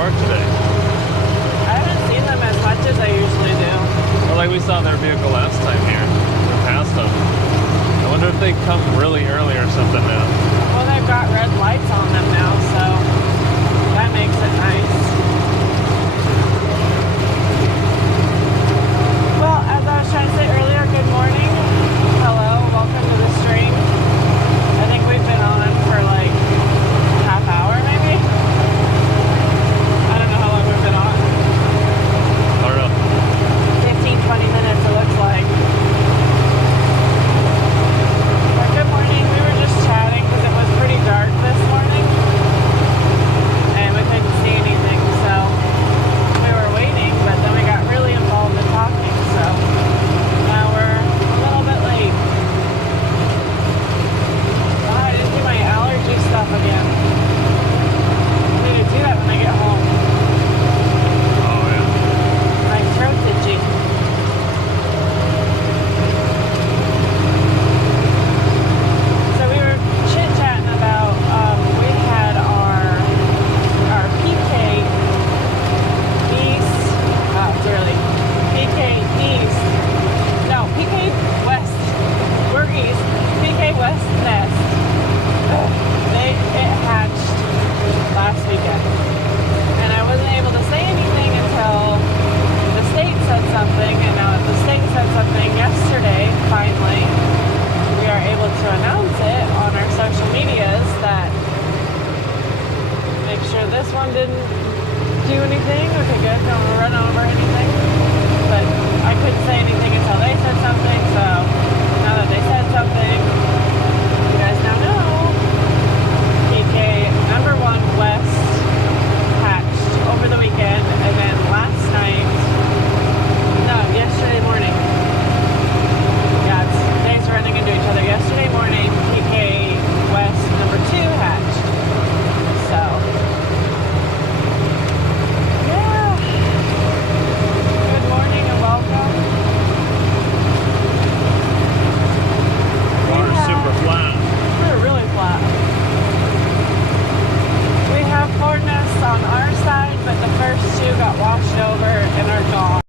parked today. I haven't seen them as much as I usually do. Well, like we saw their vehicle last time here. We passed them. I wonder if they come really early or something now. Well, they've got red lights on them now, so that makes it nice. Well, as I was trying to say earlier, good morning. Hello, welcome to the stream. I think we've been on for like a half hour, maybe? I don't know how long we've been on. I don't know. 15, 20 minutes, it looks like. But good morning. We were just chatting because it was pretty dark this morning. And we couldn't see anything, so we were waiting, but then we got really involved in talking, so now we're a little bit late. Oh, I didn't do my allergy stuff again. I need to do that when I get home. Oh, yeah. My throat's itchy. So we were chit-chatting about, we had our PK East, it's early, PK East, no, PK West, we're East, PK West nest. It hatched last weekend. And I wasn't able to say anything until the state said something, and now that the state said something yesterday, finally, we are able to announce it on our social medias that make sure this one didn't do anything. Okay, good. Don't run over anything. But I couldn't say anything until they said something, so now that they said something, you guys now know. PK number 1 West hatched over the weekend, and then last night, no, yesterday morning. Yeah, days running into each other. Yesterday morning, PK West number 2 hatched. So, yeah. Good morning and welcome. Water's super flat. We're really flat. We have 4 nests on our side, but the first 2 got washed over and are gone.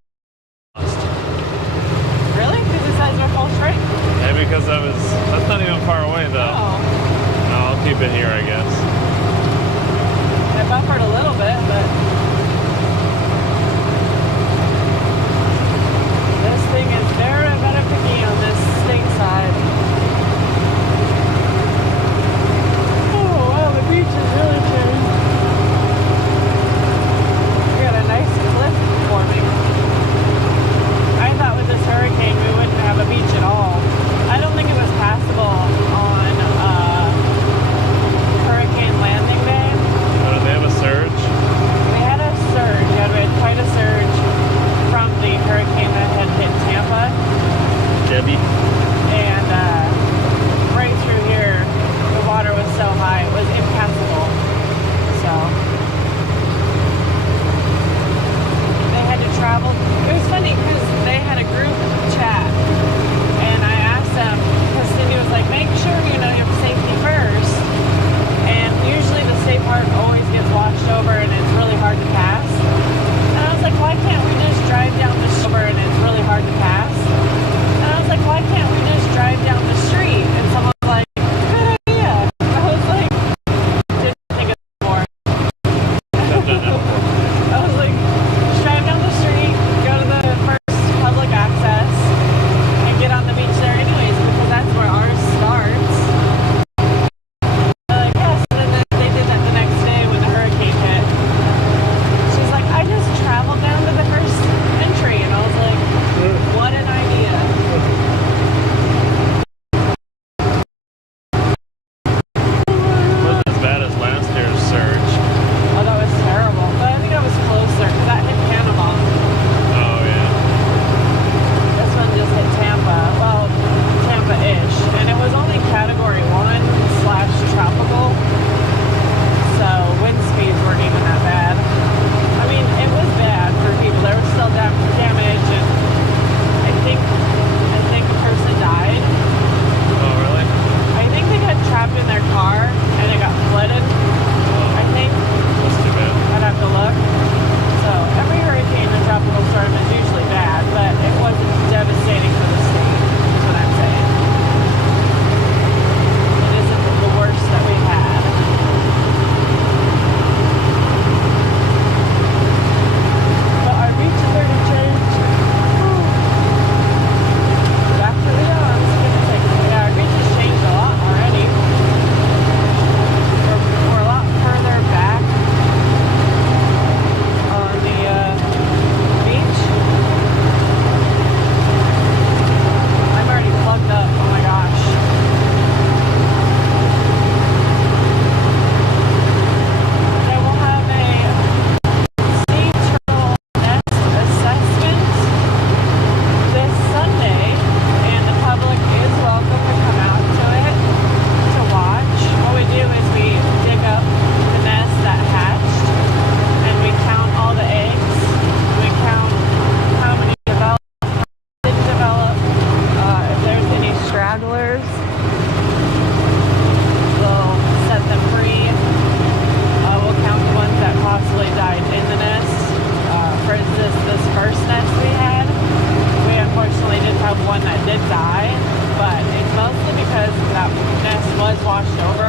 Really? Because it says we're full strength? Yeah, because that's not even far away though. Oh. No, I'll keep it here, I guess. It buffered a little bit, but this thing is very picky on this state side. Oh wow, the beach is really changed. We got a nice cliff forming. I thought with this hurricane we wouldn't have a beach at all. I don't think it was passable on hurricane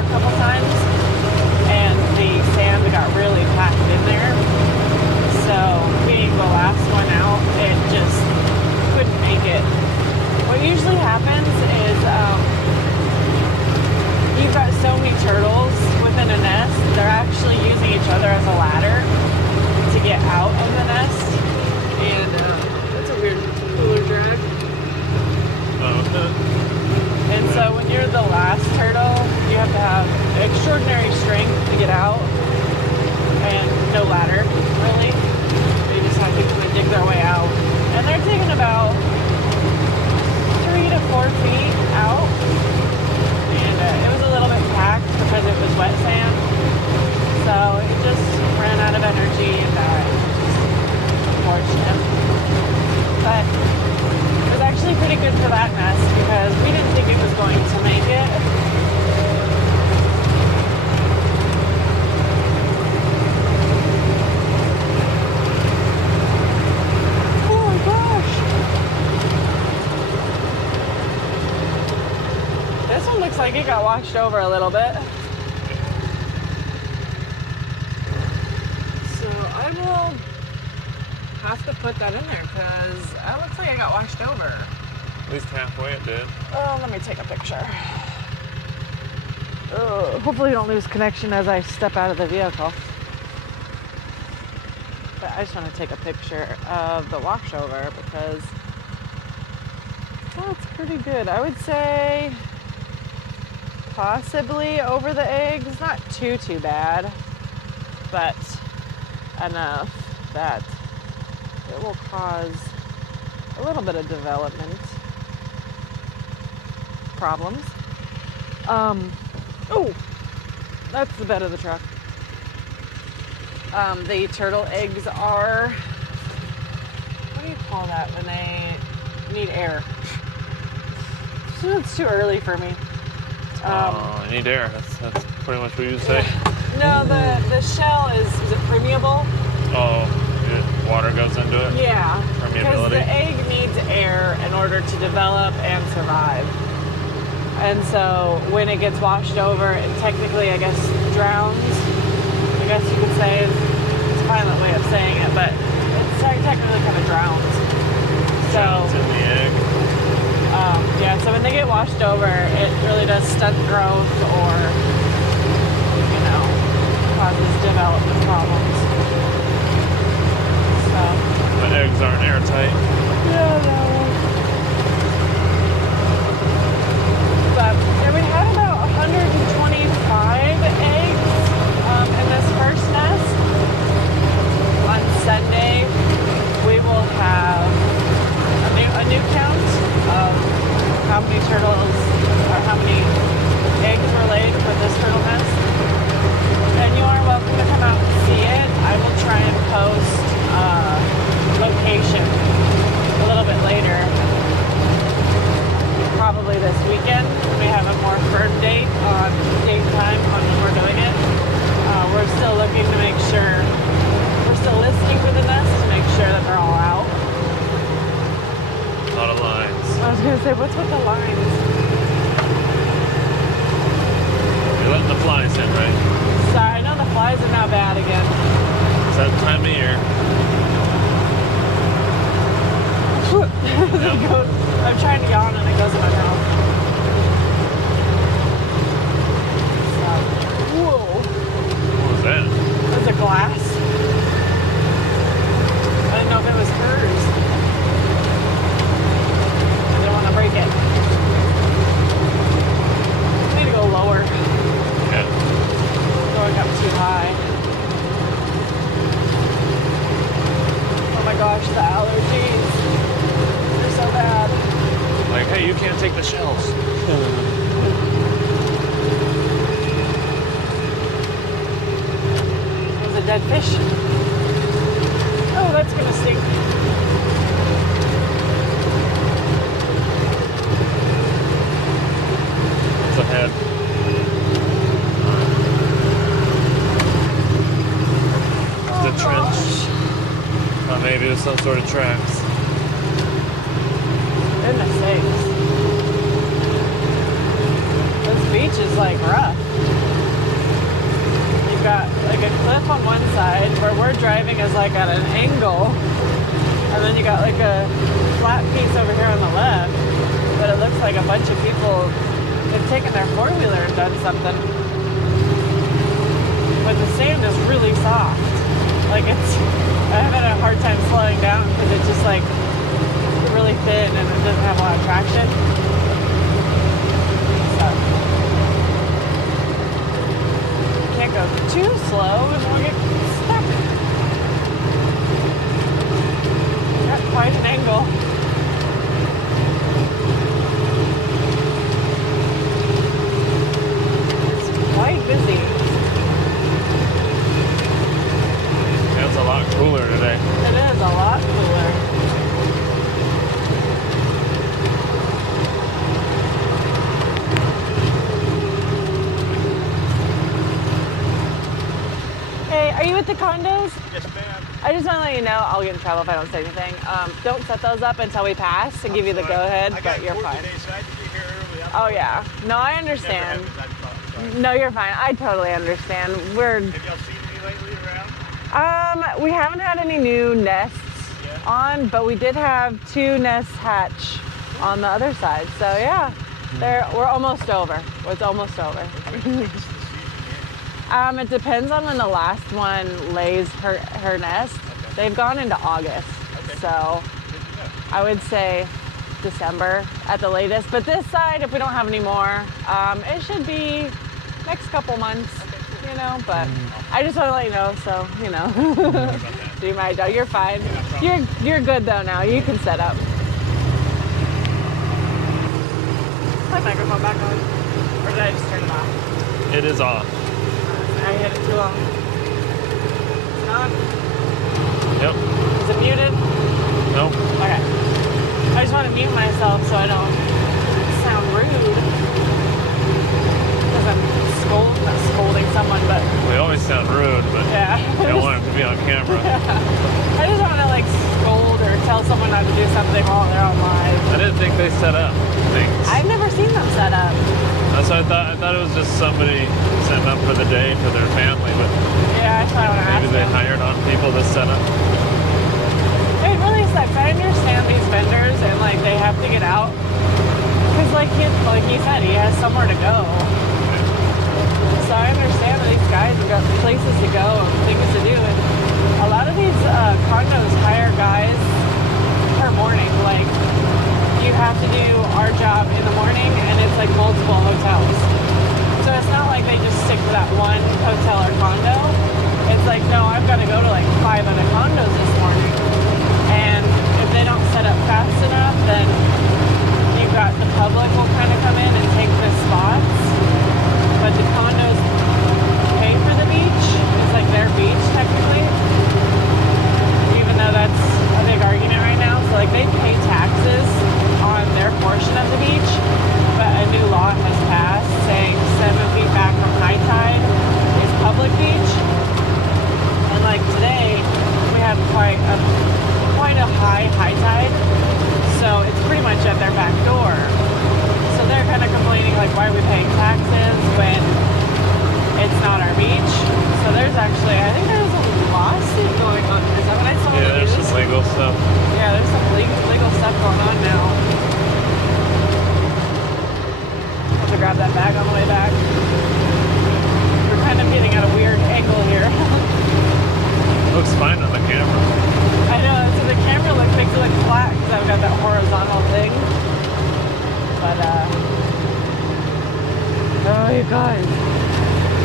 a couple times, and the sand got really packed in there. So being the last one out, it just couldn't make it. What usually happens is you've got so many turtles within a nest, they're actually using each other as a ladder to get out of the nest. And that's a weird cooler drag. And so when you're the last turtle, you have to have extraordinary strength to get out and no ladder, really. They just have to kind of dig their way out. And they're taking about 3 to 4 feet out. And it was a little bit packed because it was wet sand. So it just ran out of energy and died. Unfortunate. But it was actually pretty good for that nest because we didn't think it was going to make it. Oh my gosh! This one looks like it got washed over a little bit. So I will have to put that in there because that looks like it got washed over. At least halfway it did. Oh, let me take a picture. Oh, hopefully you don't lose connection as I step out of the vehicle. But I just want to take a picture of the washover because that's pretty good. I would say possibly over the eggs, not too bad, but enough that it will cause a little bit of development problems. Oh, that's the bed of the truck. The turtle eggs are, what do you call that when they need air? It's too early for me. I need air. That's pretty much what you say. No, the shell is it permeable? Oh, water goes into it? Yeah, because Permeability. the egg needs air in order to develop and survive. And so when it gets washed over, it technically, I guess, drowns. I guess you could say it's a violent way of saying it, but it's technically kind of drowns. So Drowns in the egg. yeah, so when they get washed over, it really does stunt growth or, causes development problems. So The eggs aren't airtight. yeah, no. But we had about 125 eggs in this first nest. On Sunday, we will have a new count of how many turtles or how many eggs were laid for this turtle nest. And you are welcome to come out and see it. I will try and post location a little bit later. Probably this weekend. We have a more firm date and time on when we're doing it. We're still looking to make sure, we're still listening for the nest to make sure that they're all out. A lot of lines. I was going to say, what's with the lines? You're letting the flies in, right? Sorry, I know the flies are now bad again. It's that time of year. I'm trying to yawn and it goes in my mouth. So, whoa. What was that? There's a glass. I didn't know if it was hers. I didn't want to break it. I need to go lower. Yeah. Going up too high. Oh my gosh, the allergies. They're so bad. Like, hey, you can't take the shells. It was a dead fish. Oh, that's gonna stink. It's ahead. Oh, The trench. gosh. Or maybe there's some sort of tracks. Goodness sakes. This beach is like rough. we're driving is like at an angle, and then you got like a flat piece over here on the left, but it looks like a bunch of people have taken their four-wheeler and done something. But the sand is really soft. Like I'm having a hard time slowing down because it's just like really thin and it doesn't have a lot of traction. So can't go too slow and we'll get stuck. Got quite an angle. It's quite busy. It's a lot cooler today. It is a lot cooler. Hey, are you at the condos? Yes, ma'am. I just want to let you know, I'll get in trouble if I don't say anything. Don't set those up until we pass and give you the go-ahead, but you're fine. Today, so I had to get here early. Oh, yeah. No, I understand. No, you're fine. I totally understand. Have y'all seen me lately around? We haven't had any new nests on, but we did have 2 nests hatch on the other side. So yeah, we're almost over. It's almost over. It depends on when the last one lays her nest. Okay. They've gone into August, Okay. so I would say December at the latest. But this side, if we don't have any more, it should be next couple months. You know, but I just want to let you know, so you know. Do you mind? You're fine. You're good though now. You can set up. Is my microphone back on, or did I just turn it off? It is off. I hit it too long. It's on. Yep. Is it muted? Nope. Okay. I just want to mute myself so I don't sound rude. Because I'm not scolding someone, but We always sound rude, but yeah. you don't want it to be on camera. I just want to like scold or tell someone not to do something while they're on live. I didn't think they set up things. I've never seen them set up. That's what I thought. I thought it was just somebody setting up for the day for their family, but Yeah, that's why I want to ask maybe they them. hired on people to set up. It really sucks. I understand these vendors and like they have to get out because like he said, he has somewhere to go. So I understand that these guys have got places to go and things to do. And a lot of these condos hire guys per morning. Like you have to do our job in the morning, and it's like multiple hotels. So it's not like they just stick to that one hotel or condo. It's like, no, I've got to go to like 5 other condos this morning. And if they don't set up fast enough, then you've got the public will kind of come in and take the spots. But the condos pay for the beach. It's like their beach technically. Even though that's a big argument right now. So like they pay taxes on their portion of the beach. But a new law has passed saying 7 feet back from high tide is public beach. And like today, we had quite a high tide. So it's pretty much at their back door. So they're kind of complaining like, why are we paying taxes when it's not our beach? So there's actually, I think there's a lawsuit going on. Is that what I saw? Yeah, there's some legal stuff. Yeah, there's some legal stuff going on now. Have to grab that bag on the way back. We're kind of getting at a weird angle here. Looks fine on the camera. I know, so the camera makes it look flat because I've got that horizontal thing. But, oh, you guys,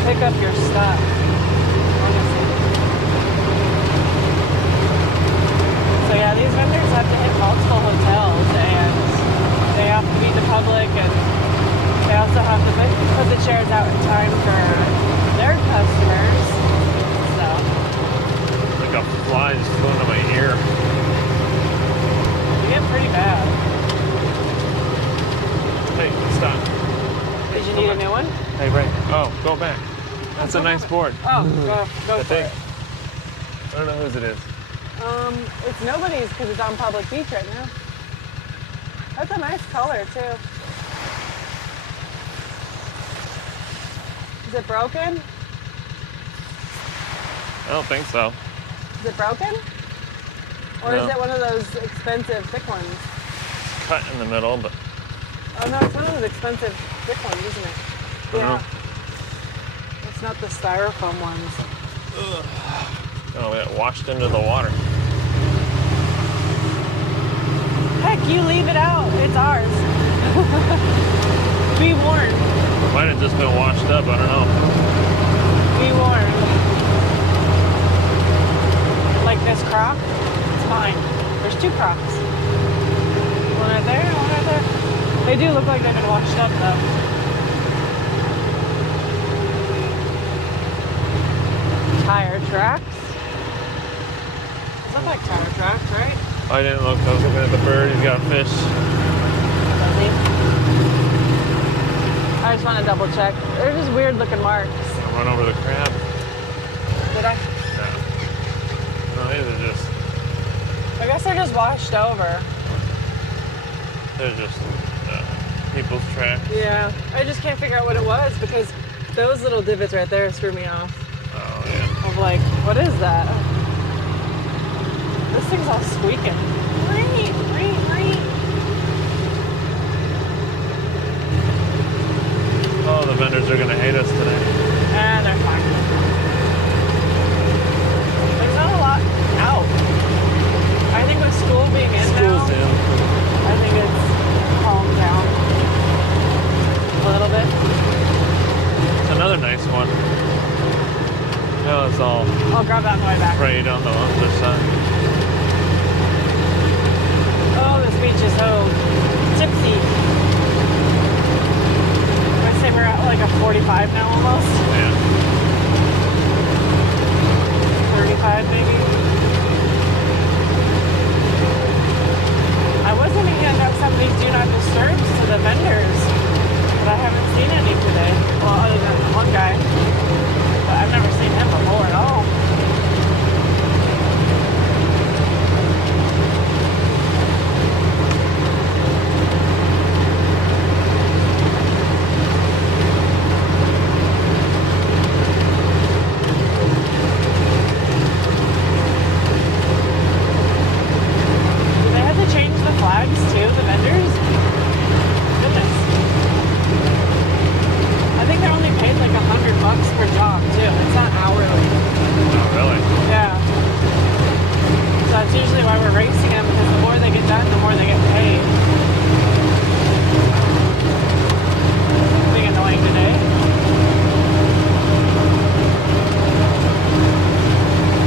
pick up your stuff. Honestly. So yeah, these vendors have to hit multiple hotels, and they have to meet the public, and they also have to put the chairs out in time for their customers. So. Like a fly just flew into my ear. You get pretty bad. Hey, stop. Did you need a new one? Hey, right. Oh, go back. That's a nice board. Oh, go I for it. think. I don't know whose it is. It's nobody's because it's on public beach right now. That's a nice color too. Is it broken? I don't think so. Is it broken? Or No. is it one of those expensive thick ones? Cut in the middle, but Oh no, it's one of those expensive thick ones, isn't it? Yeah. It's not the styrofoam ones. oh, it washed into the water. Heck, you leave it out. It's ours. Be warned. It might have just been washed up. I don't know. Be warned. Like this crock, it's mine. There's two crocks. One right there, one right there. They do look like they've been washed up though. Tire tracks. Those look like tire tracks, right? I didn't look. I was looking at the bird. He's got fish. Does he? I just want to double check. They're just weird looking marks. I run over the crab. Did I? No. No, these are just. I guess they're just washed over. They're just people's tracks. Yeah. I just can't figure out what it was because those little divots right there threw me off. Oh yeah. Of like, what is that? This thing's all squeaking. Oh, the vendors are gonna hate us today. They're fine. There's not a lot out. I think with school being in School's now, in. I think it's calmed down a little bit. It's another nice one. No, it's all I'll grab that on the way back. sprayed on the other side. Oh, this beach is so tipsy. I'd say we're at like a 45 now almost. Yeah. 35 maybe. I was going to hand out some of these do not disturbs to the vendors, but I haven't seen any today. Well, other than the one guy. But I've never seen him before at all. Do they have to change the flags too, the vendors? Goodness. I think they're only paid like $100 per job too. It's not hourly. Oh, really? Yeah. So that's usually why we're racing them because the more they get done, the more they get paid. Being annoying today.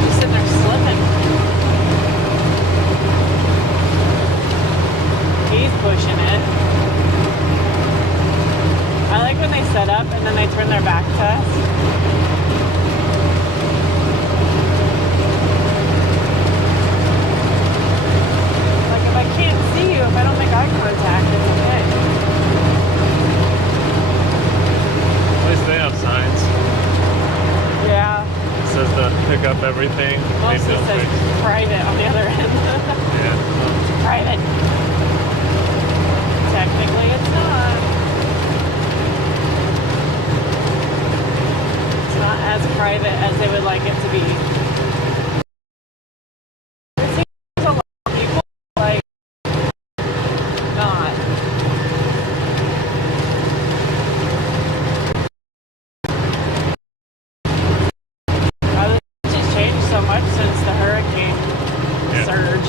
Just sitting there slipping. He's pushing it. I like when they set up and then they turn their back to us. Like if I can't see you, if I don't make eye contact, it's okay. At least they have signs. Yeah. It says to pick up everything. Mostly Maybe says they'll private on the other end. Yeah. Private. Technically it's not. It's not as private as they would like it to be. It seems a lot of people like not. It's just changed so much since the hurricane surge.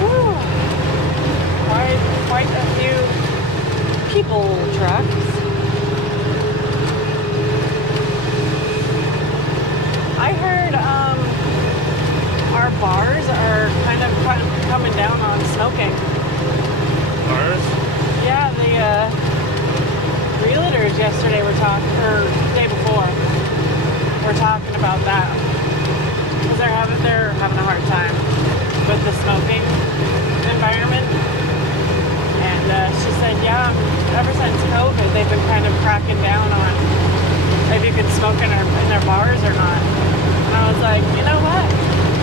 Whew. Quite a few people trucks. I heard our bars are kind of coming down on smoking. Ours? Yeah, the realtors yesterday were talking, or the day before, were talking about that. Because they're having a hard time with the smoking environment. And she said, yeah, ever since COVID, they've been kind of cracking down on if you could smoke in their bars or not. And I was like, you know what?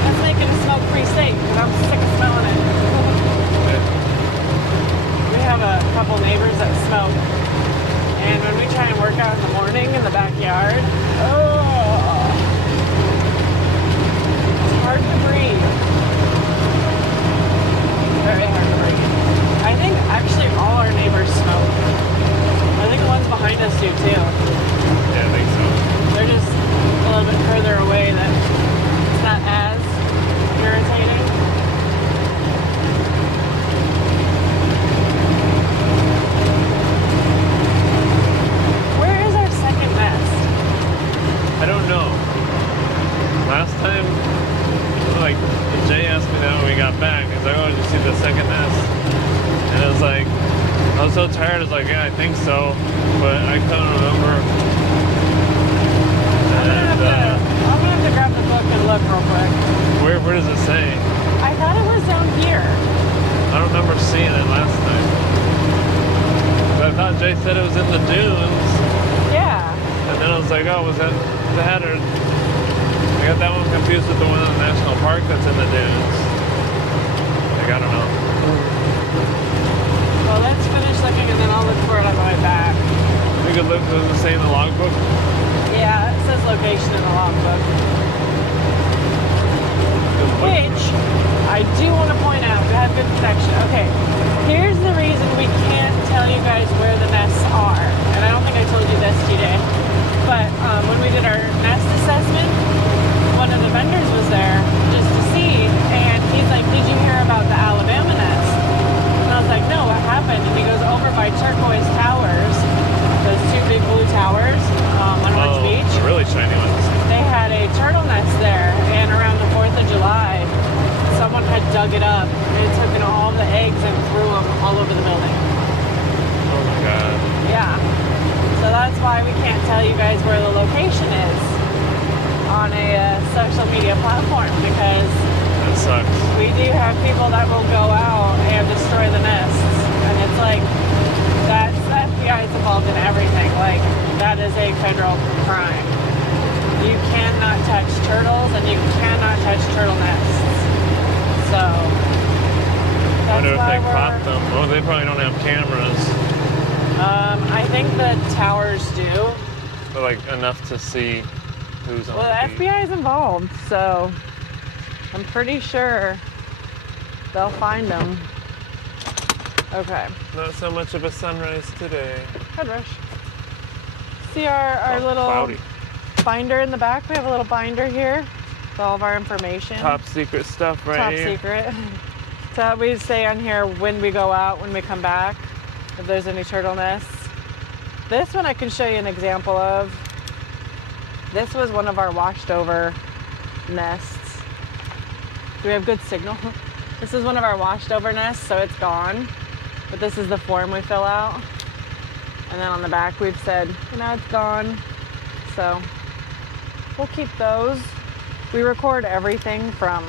Let's make it a smoke-free state, because I'm sick of smelling it. last time, like, Jay asked me that when we got back. He's like, oh, did you see the second nest? And it was like, I was so tired. I was like, yeah, I think so, but I couldn't remember. I'm gonna have to grab the book and look real quick. Where does it say? I thought it was down here. I don't remember seeing it last time. But I thought Jay said it was in the dunes. Yeah. And then I was like, oh, was that or... I got that one confused with the one in the national park that's in the dunes. Like, I don't know. Well, let's finish looking and then I'll look for it on my way back. You could look, does it say in the logbook? Yeah, it says location in the logbook. Which, I do want to point out, we have good protection. Okay, here's the reason we can't tell you guys where the nests are. And I don't think I told you this today. But when we did our nest assessment, one of the vendors was there just to see. And he's like, did you hear about the Alabama nest? And I was like, no, what happened? And he goes, over by Turquoise Towers, those two big blue towers on Orange Beach. The really shiny ones. They had a turtle nest there, and around the 4th of July, someone had dug it up and taken all the eggs and threw them all over the building. Oh my God. Yeah. So that's why we can't tell you guys where the location is on a social media platform, because That sucks. we do have people that will go out and destroy the nests, and it's like, that's the FBI is involved in everything. Like, that is a federal crime. You cannot touch turtles and you cannot touch turtle nests. So I wonder if that's they why caught them. Oh, they probably don't have cameras. I think the towers do. But like enough to see who's on Well, the the beach. FBI is involved, so I'm pretty sure they'll find them. Okay. Not so much of a sunrise today. Good rush. See our little Cloudy. binder in the back? We have a little binder here with all of our information. Top secret stuff right Top here. secret. So we say on here when we go out, when we come back, if there's any turtle nests. This one I can show you an example of. This was one of our washed over nests. Do we have good signal? This is one of our washed over nests, so it's gone. But this is the form we fill out. And then on the back we've said, it's gone. So we'll keep those. We record everything from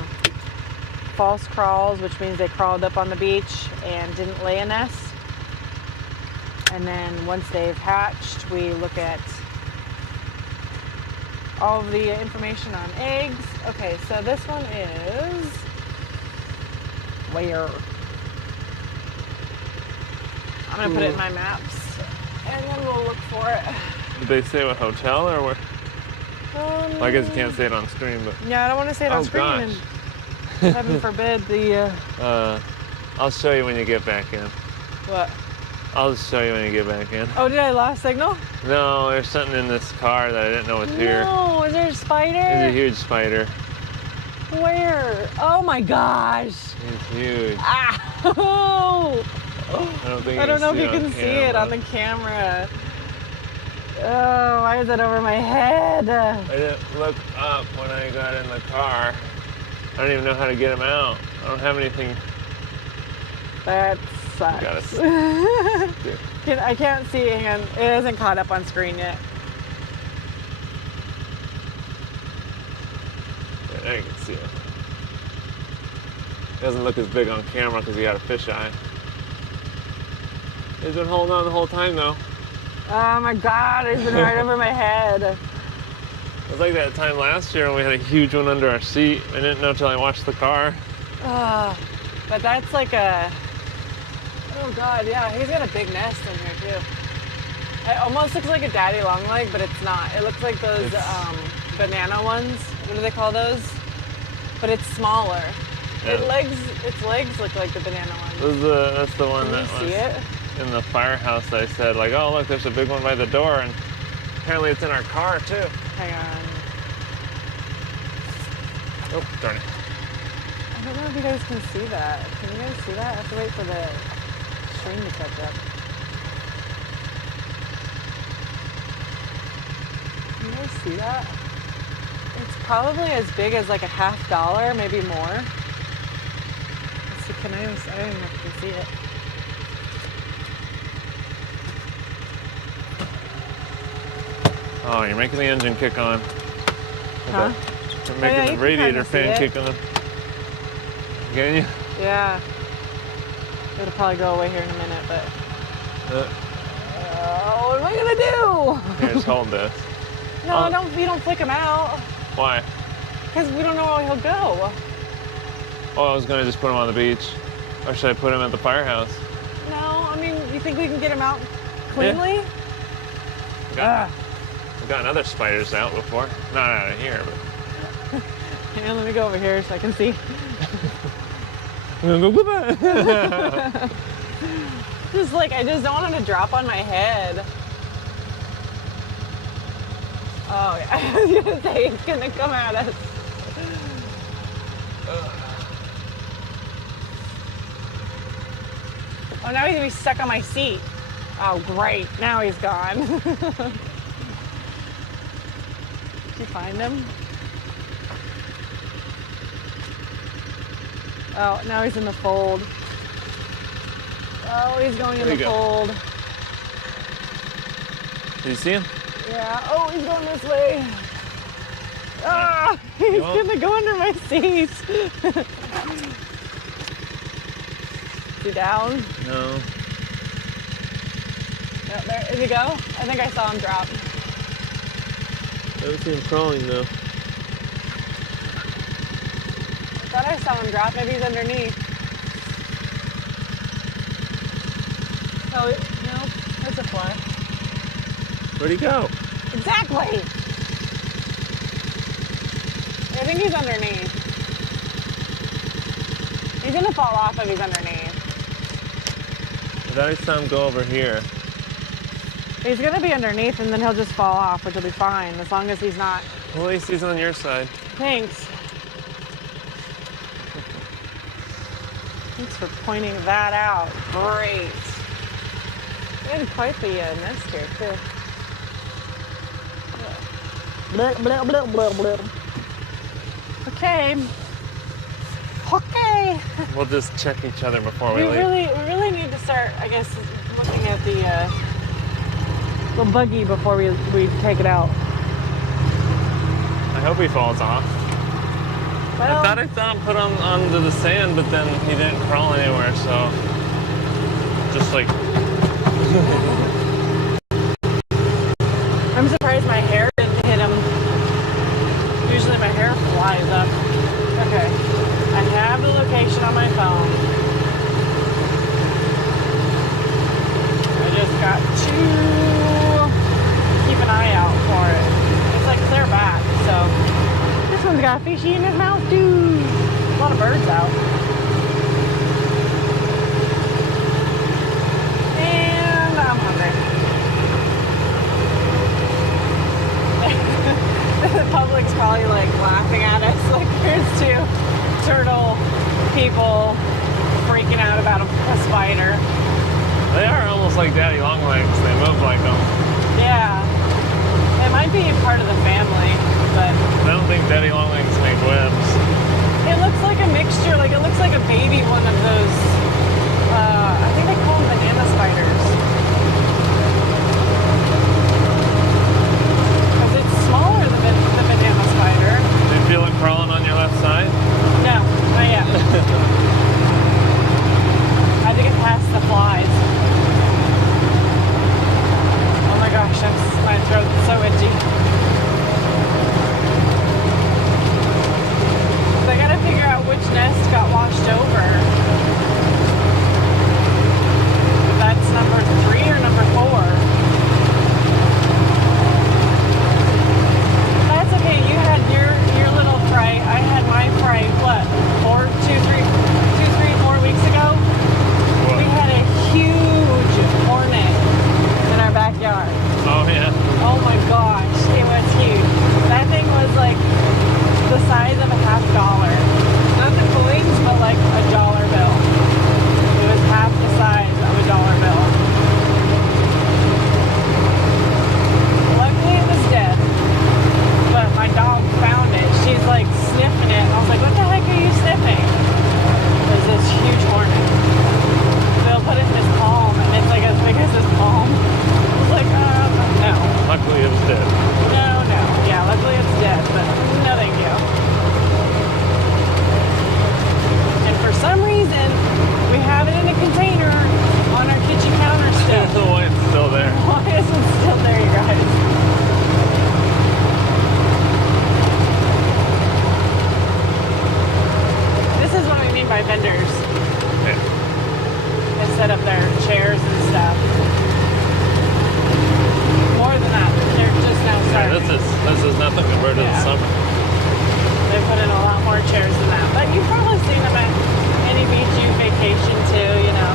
false crawls, which means they crawled up on the beach and didn't lay a nest. And then once they've hatched, we look at all of the information on eggs. Okay, so this one is where? I'm gonna put it in my maps and then we'll look for it. Did they say what hotel or what? Well, I guess you can't say it on screen, but Yeah, I don't want to say it on Oh, screen. gosh. And heaven forbid the I'll show you when you get back in. what? I'll just show you when you get back in. Oh, did I lost signal? No, there's something in this car that I didn't know was here. No, is there a spider? There's a huge spider. Where? Oh my gosh! It's huge. Ow! I don't think I don't know if you on can see it on the camera. Oh, why is it over my head? I didn't look up when I got in the car. I don't even know how to get him out. I don't have anything. That sucks. Gotta I can't see it. Hang on. It isn't caught up on screen yet. Yeah, there you can see it. It doesn't look as big on camera because he got a fisheye. He's been holding on the whole time though. Oh my God, it's been right over my head. It was like that time last year when we had a huge one under our seat. I didn't know till I washed the car. But that's like a, oh God, yeah, he's got a big nest in here too. It almost looks like a daddy long leg, but it's not. It looks like those banana ones. What do they call those? But it's smaller. Yeah. Its legs look like the banana ones. That's the one Can that you was see it? in the firehouse. I said like, oh look, there's a big one by the door, and apparently it's in our car too. Hang on. Oh, darn it. I don't know if you guys can see that. Can you guys see that? I have to wait for the stream to catch up. Can you guys see that? It's probably as big as like a $50, maybe more. Let's see, can I don't even know if you can see it. Oh, you're making the engine kick on. Huh? You're making yeah, the you can radiator kinda see fan it. kick on. Getting you? Yeah. It'll probably go away here in a minute, but what am I gonna do? Here, just hold this. No, you don't flick him out. Why? Because we don't know where he'll go. Oh, I was gonna just put him on the beach. Or should I put him at the firehouse? No, I mean, you think we can get him out cleanly? I've gotten other spiders out before. Not out of here, but. Hang on, let me go over here so I can see. Just like, I just don't want him to drop on my head. Oh, yeah. I was gonna say, it's gonna come at us. Oh, now he's gonna be stuck on my seat. Oh, great. Now he's gone. Did you find him? Oh, now he's in the fold. Oh, he's going in the fold. Did you see him? Yeah. Oh, he's going this way. Ah, he's gonna go under my seat. Is he down? No. No, there. Did he go? I think I saw him drop. I don't see him crawling though. I thought I saw him drop. Maybe he's underneath. Oh, no. That's a fly. Where'd he go? Exactly! I think he's underneath. He's gonna fall off if he's underneath. I thought I saw him go over here. He's gonna be underneath and then he'll just fall off, which will be fine, as long as he's not. Well, at least he's on your side. Thanks. Thanks for pointing that out. Great. We had quite the nest here, too. Blah, blah, blah, blah, blah. Okay. Okay. We'll just check each other before we We leave. really need to start, I guess, looking at the buggy before we take it out. I hope he falls off. Well, I thought I saw him put him onto the sand, but then he didn't crawl anywhere, so just like. I'm surprised my hair didn't hit him. Usually my hair flies up. Okay. I have the location on my phone. I just got to keep an eye out for it. It's like clear back, so. This one's got a fishy in his mouth, too. A lot of birds out. And I'm hungry. The public's probably like laughing at us. Like there's two turtle people freaking out about a spider. They are almost like daddy long legs. They move like them. Yeah. It might be part of the family, but I don't think daddy long legs make webs. it looks like a mixture. Like it looks like a baby one of those. I think they call them banana spiders. Because it's smaller than the banana spider. Do you feel it crawling on your left side? No, not yet. I had to get past the flies. Oh my gosh, my throat's so itchy. So I gotta figure out which nest got washed over. If that's number 3 or number 4. That's okay, you had your little fright. I had my fright, what, 4 weeks ago? What? We had a huge hornet in our backyard. Oh yeah. Oh my gosh, it was huge. That thing was like the size of a $50. Not the coins, but like a dollar bill. It was half the size of a dollar bill. Luckily it was dead, but my dog found it. he's like sniffing it. I was like, what the heck are you sniffing? There's this huge hornet. They'll put it in his palm, and it's like as big as his palm. I was like, no. Luckily, it was dead. No. Yeah, luckily it's dead, but no thank you. And for some reason, we have it in a container on our kitchen counter still. Why it's still there? Why is it still there, you guys? This is what we mean by vendors. Yeah. They set up their chairs and stuff. More than that, they're just now starting. This is nothing compared to the summer. They put in a lot more chairs than that. But you've probably seen them at any beach you vacation to, you know.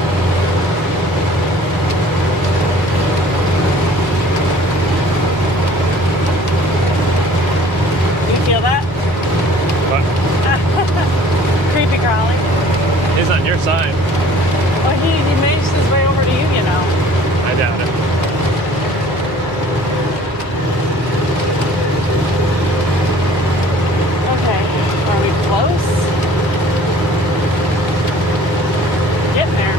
You feel that? But Creepy crawling. he's on your side. Well, he makes his way over to you, you know. I doubt it. Okay, are we close? Getting there.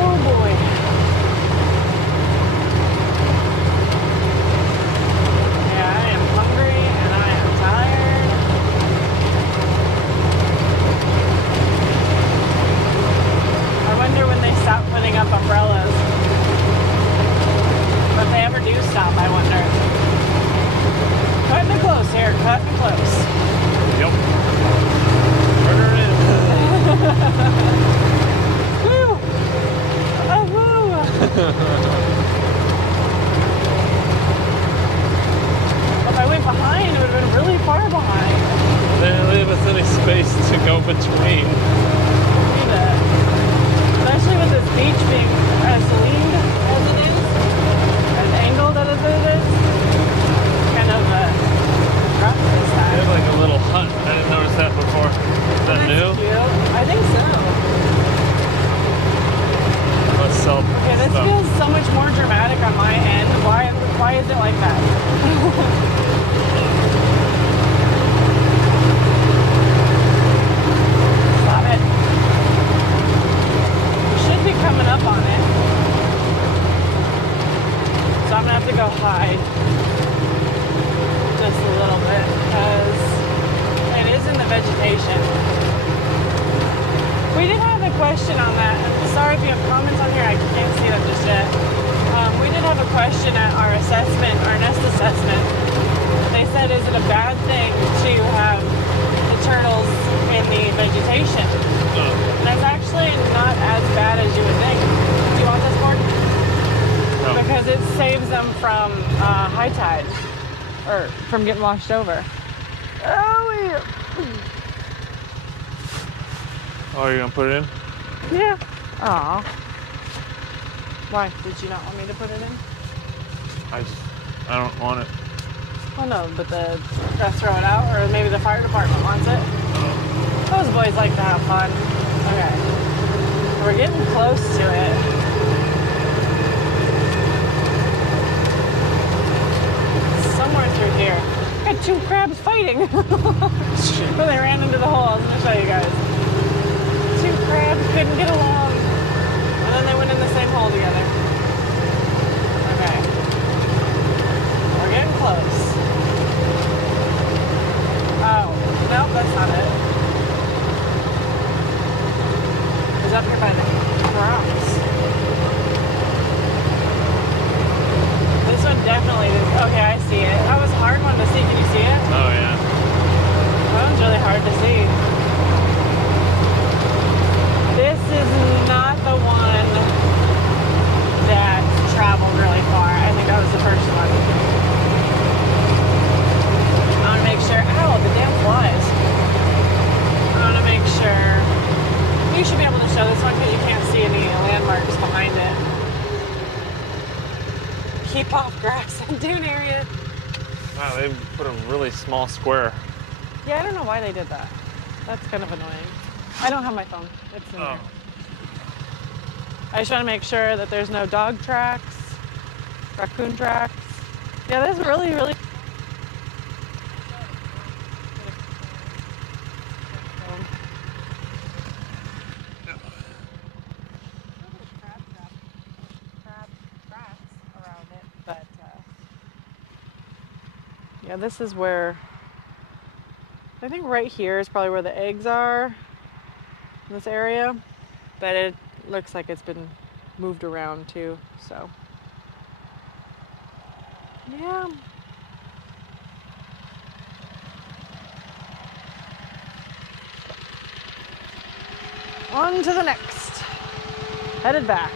Oh boy. Yeah, I am hungry and I am tired. I wonder when they stop putting up umbrellas. If they ever do stop, I wonder. Cutting it close here, cutting it close. Yep. Murder it is. Woo! Oh, woo! If I went behind, it would have been really far behind. They didn't leave us any space to go between. See that? Especially with this beach being as lean as it is, as angled as it is, kind of rough this They have time. like a little hut. I didn't notice that before. Is that That's new? cute. I think so. Let's sell Okay, this stuff. feels so much more dramatic on my end. Why is it like that? Stop it. We should be coming up on it. So I'm gonna have to go hide just a little bit because it is in the vegetation. We did have a question on that. Sorry if you have comments on here, I can't see them just yet. We did have a question at our assessment, our nest assessment. They said, is it a bad thing to have the turtles in the vegetation? And that's actually not as bad as you would think. Do you want this board? No. Because it saves them from high tide, or from getting washed over. Oh, Oh, you're gonna put it in? yeah. Aw. Why? Did you not want me to put it in? I don't want it. Oh no, but throw it out, or maybe the fire department wants it. Those boys like to have fun. Okay. We're getting close to it. Somewhere through here. I got two crabs fighting. But they ran into the hole. I was gonna show you guys. Two crabs couldn't get along. And then they went in the same hole together. Okay. We're getting close. Oh, no, that's not it. It's up here by the rocks. This one definitely did. Okay, I see it. That was a hard one to see. Can you see it? Oh yeah. That one's really hard to see. This is not the one that traveled really far. I think that was the first one. I want to make sure. Ow, the damn flies. I want to make sure. You should be able to show this one. Can keep off grass and dune area. Wow, they put a really small square. Yeah, I don't know why they did that. That's kind of annoying. I don't have my phone. It's in there. I just want to make sure that there's no dog tracks, raccoon tracks. Yeah, that's really, really. But yeah, this is where I think right here is probably where the eggs are in this area, but it looks like it's been moved around too, so yeah. On to the next. Headed back.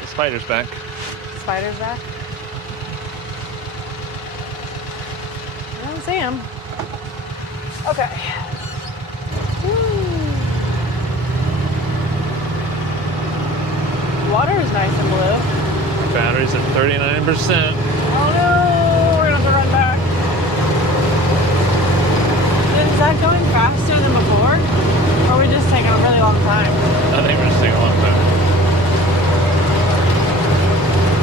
The spider's back. Spider's back? I don't see him. Okay. Woo. Water is nice and blue. Battery's at 39%. Oh no, we're gonna have to run back. Is that going faster than before? Or are we just taking a really long time? I think we're just taking a long time.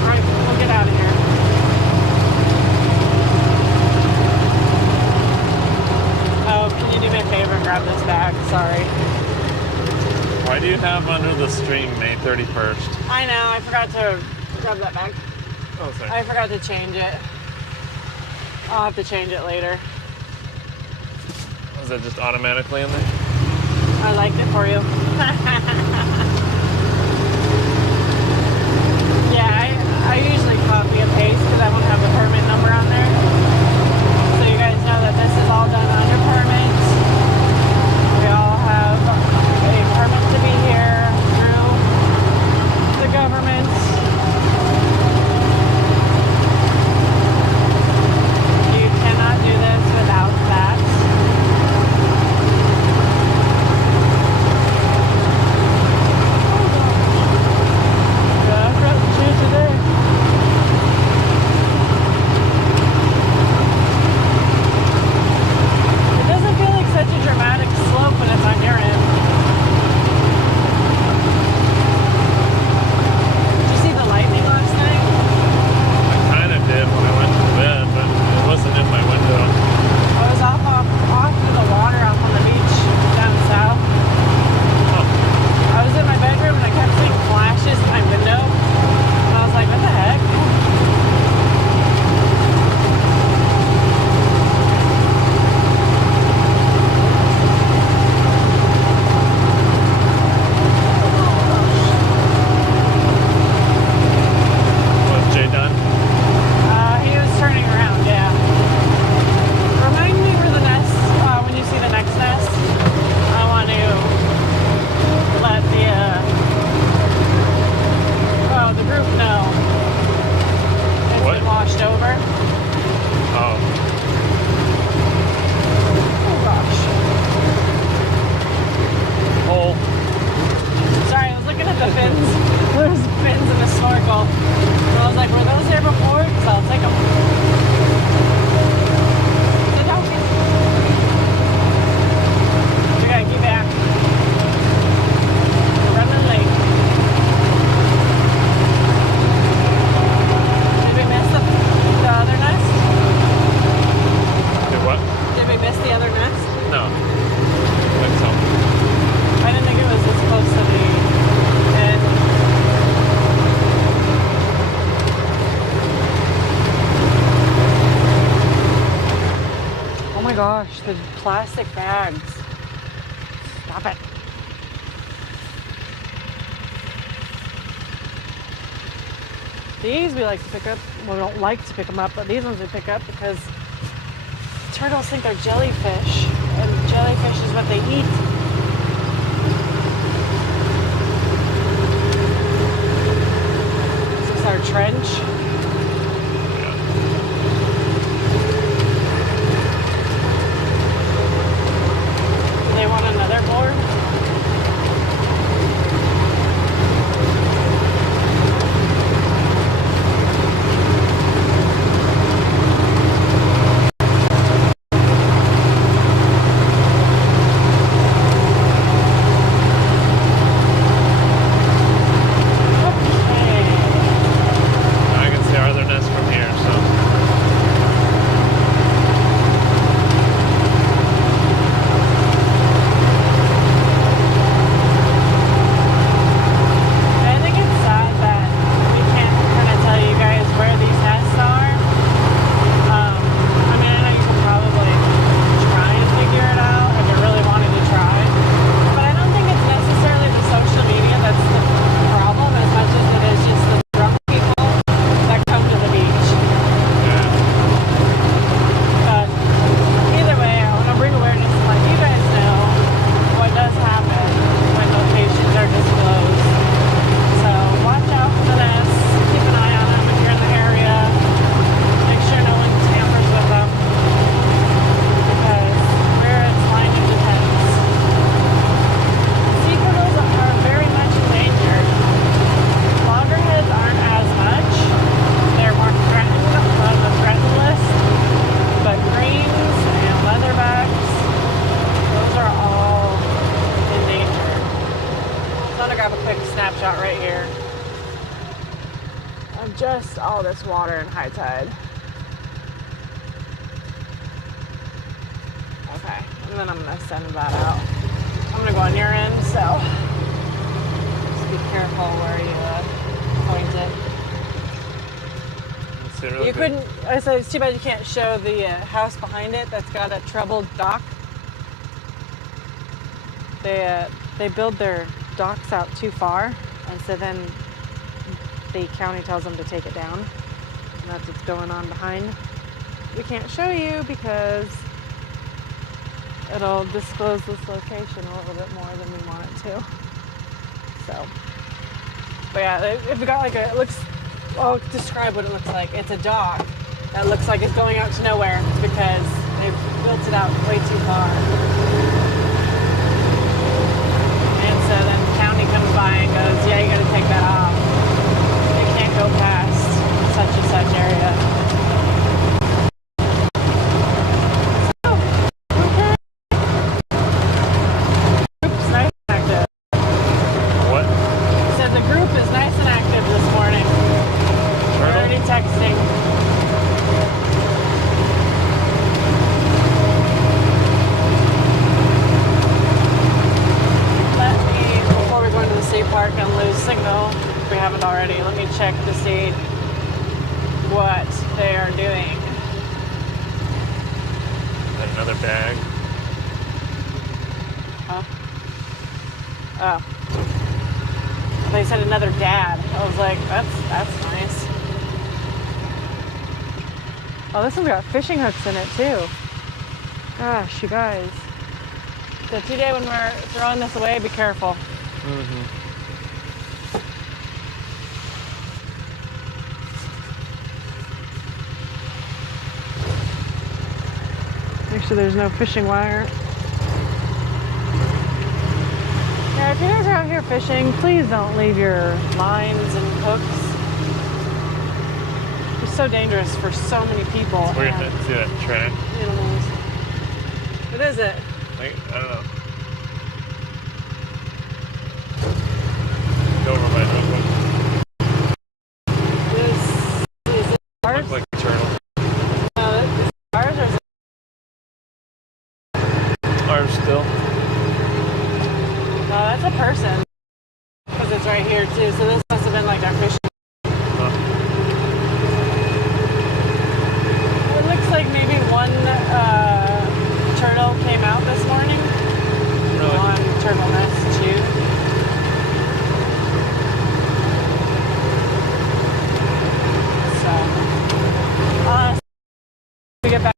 Alright, we'll get out of here. Oh, can you do me a favor and grab this bag? Sorry. Why do you have under the string May 31st? I know, I forgot to grab that bag. Oh, sorry. I forgot to change it. I'll have to change it later. Was that just automatically in there? I liked it for you. Yeah, I usually copy and paste because I won't have the permit number on there. So you guys know that this is all done under permits. We all have a permit to be here through the government. You cannot do this without that. The plastic bags. Stop it. These we like to pick up. Well, we don't like to pick them up, but these ones we pick up because turtles think they're jellyfish, and jellyfish is what they eat. Is this our trench? just all this water in high tide. Okay, and then I'm gonna send that out. I'm gonna go on your end, so just be careful where you point it. You couldn't, I said it's too bad you can't show the house behind it that's got a trebled dock. They build their docks out too far, and so then the county tells them to take it down. And that's what's going on behind. We can't show you because it'll disclose this location a little bit more than we want it to. So, but yeah, they've got like it looks, I'll describe what it looks like. It's a dock that looks like it's going out to nowhere because they've built it out way too far. And so then the county comes by and goes, yeah, you gotta take that off. They can't go past such and such area. Check to see what they are doing. Another bag. Huh? Oh. They said another dad. I was like, that's nice. Oh, this one's got fishing hooks in it too. Gosh, you guys. So today when we're throwing this away, be careful. Mm-hmm. Make sure there's no fishing wire. Yeah, if you guys are out here fishing, please don't leave your lines and hooks. It's so dangerous for so many people. It's weird to see that track. Animals. What is it? I don't know. Go over my notebook. Is it ours? Looks like a turtle. No, is it ours or is it Ours still. no, that's a person. Because it's right here too, so this must have been like our fishing. It looks like maybe one turtle came out this morning. Really? One turtle nest too. So, we get back.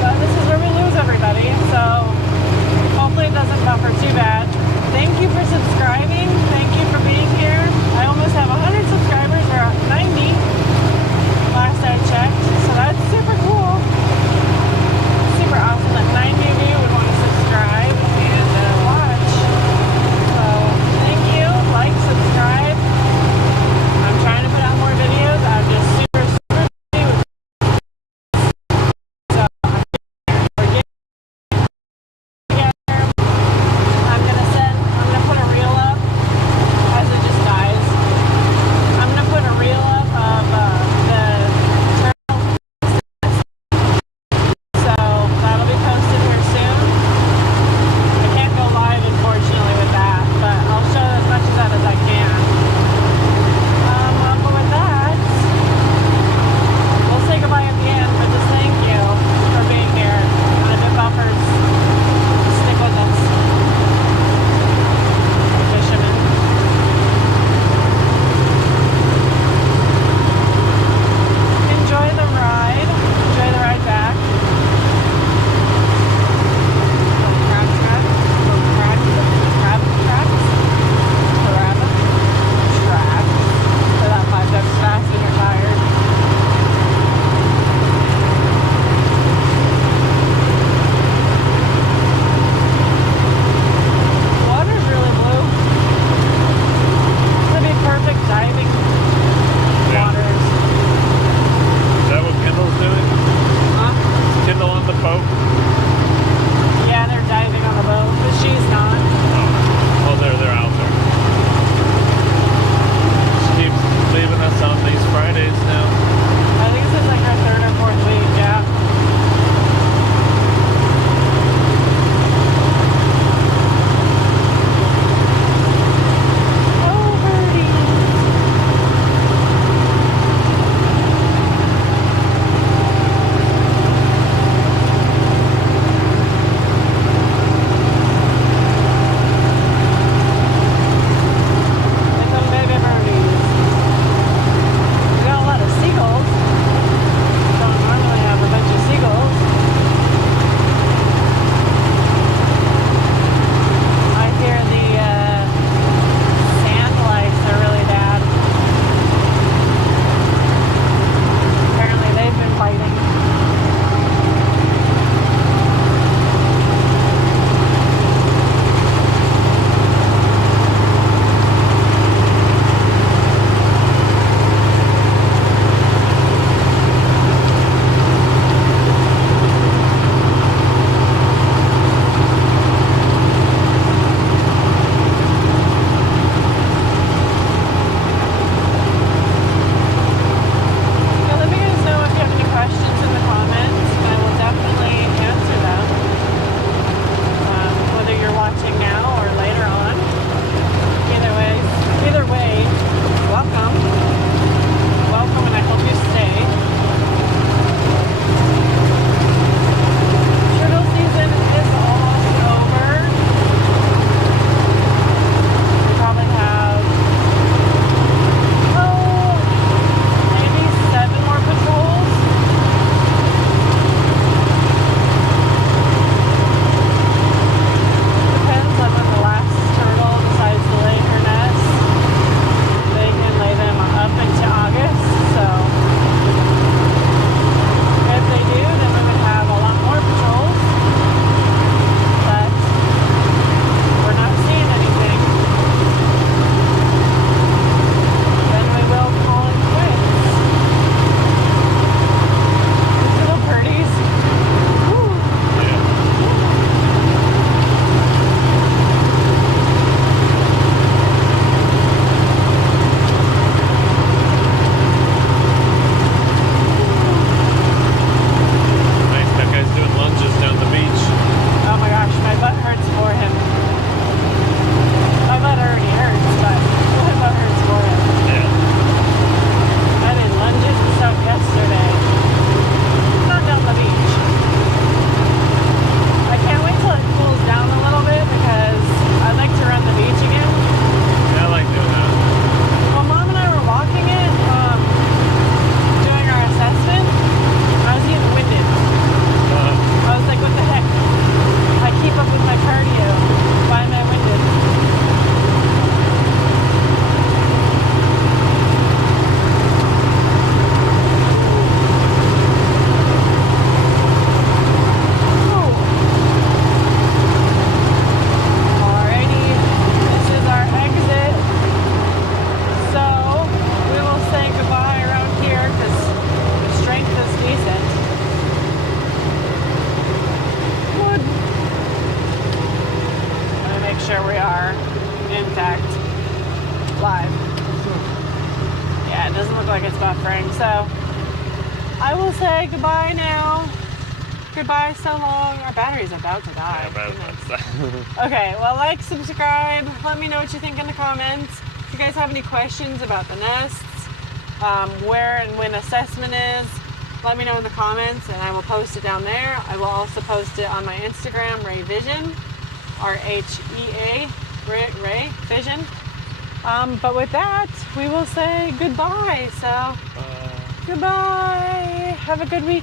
But this is where we lose everybody, so hopefully it doesn't buffer like it's buffering. So I will say goodbye now. Goodbye so long. Our battery's about to die. Yeah, but Okay, well, like, subscribe. Let me know what you think in the comments. If you guys have any questions about the nests, where and when assessment is, let me know in the comments and I will post it down there. I will also post it on my Instagram, Ray Vision, R-H-E-A, Ray Vision. But with that, we will say goodbye. So, goodbye. Have a good week.